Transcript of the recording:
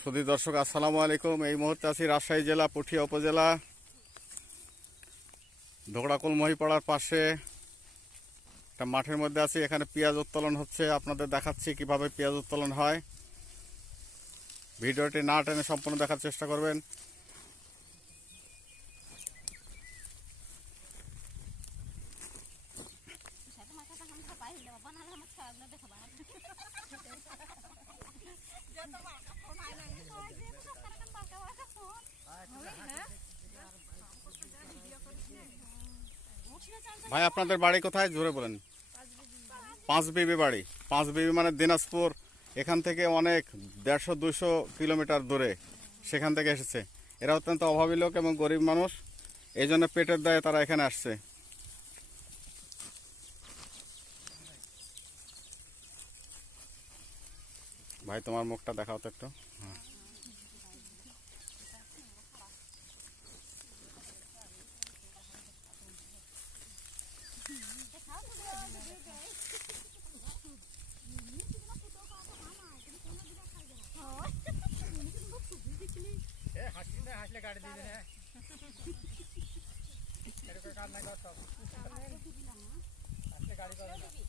সুধী দর্শক আসসালামু আলাইকুম। এই মুহূর্তে আছি রাজশাহী জেলা পুঠিয়া উপজেলা ধোকড়াকুল মহিপাড়ার পাশে একটা মাঠের মধ্যে আছি। এখানে পেঁয়াজ উত্তোলন হচ্ছে, আপনাদের দেখাচ্ছি কিভাবে পেঁয়াজ উত্তোলন হয়। ভিডিওটি না টেনে সম্পূর্ণ দেখার চেষ্টা করবেন। ভাই আপনাদের বাড়ি কোথায় জোরে বলেন? পাঁচ বিবি বাড়ি। পাঁচ বিবি মানে দিনাজপুর, এখান থেকে অনেক 150-200 কিলোমিটার দূরে সেখান থেকে এসেছে। এরা অত্যন্ত অভাবী লোক এবং গরিব মানুষ, এই জন্য পেটের দায়ে তারা এখানে আসছে। ভাই তোমার মুখটা দেখাও তো একটু। হাসলে গাড়ি দিবে না এরকম কাজ না করতে হাসলে গাড়ি পাবে না।